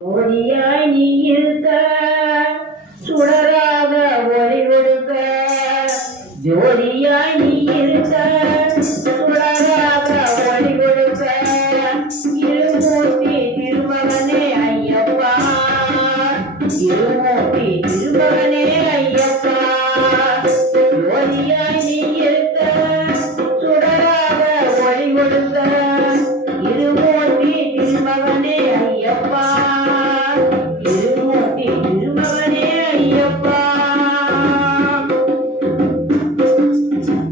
ஒளியாய் நீ இருக்க சுடராக ஒளி கொடுக்க ஜோதியாய் நீ இருக்க சுடராக ஒளி கொடுக்க இருமூர்த்தி திருமகனே ஐயப்பா இருமூர்த்தி திருமகனே ஐயப்பா ஜோதியாய் நீ இருக்க சுடராக ஒளி கொடுக்க இருமூர்த்தி திருமகனே ஐயப்பா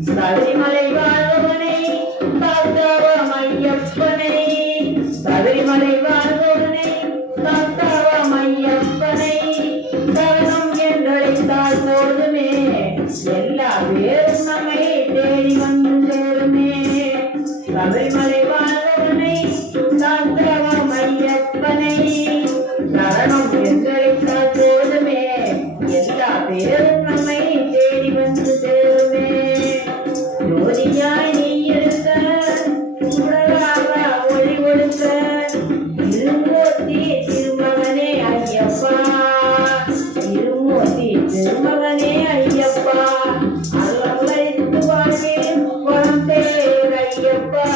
சபரிமலை வாழ்வனை காத்தவம் ஐயப்பனை சபரிமலை வாழ்வனை காத்தவம் ஐயப்பனை சரணம் என்றழைத்தால் போதுமே எல்லா பேரும் நம்மை தேடி வந்து சேருமே சபரிமலை வாழ்வனை காத்தவம் ஐயப்பனை சரணம் என்றழைத்தால் போதுமே எல்லா பேரும் நம்மை தேடி வந்து சேருமே ஜோதியாய் நீ இருக்க சுடராக ஒளி கொடுக்க இருமூர்த்தி திருமகனே ஐயப்பா இருமூர்த்தி திருமகனே ஐயப்பா அருளம் கழித்து வாழ்வில் வளம் சேர் ஐயப்பா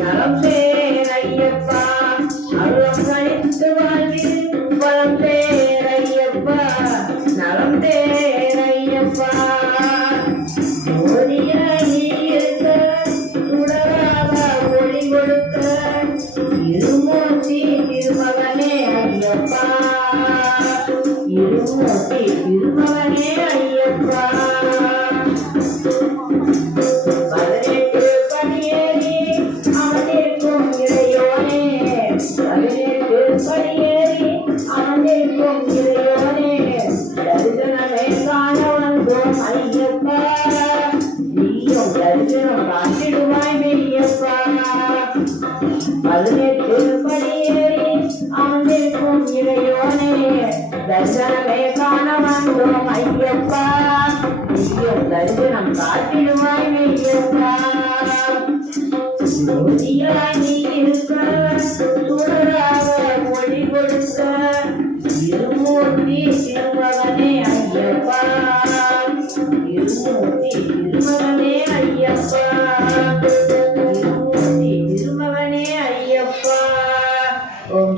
நலம் சேர் ஐயப்பா அருளம் கழித்து வாழ்வில் வளம் சேர் ஐயப்பா நலம் சேர் ஐயப்பா இருமூர்த்தி திருமகனே ஐயப்பா இருமூர்த்தி திருமகனே ஐயப்பா 18 படியேறி அமர்ந்திருக்கும் இறையோனே 18 படியேறி அமர்ந்திருக்கும் இறையோனே தரிசனமே காண வந்தோம் ஐயப்பா நீயும் தரிசனம் காட்டிடுவாய் மெய்யப்பா 18 படியேறி அமர்ந்திருக்கும் இறையோனே தரிசனமே காண வந்தோம் ஐயப்பா நீயும் தரிசனம் காட்டிடுவாய் மெய்யப்பா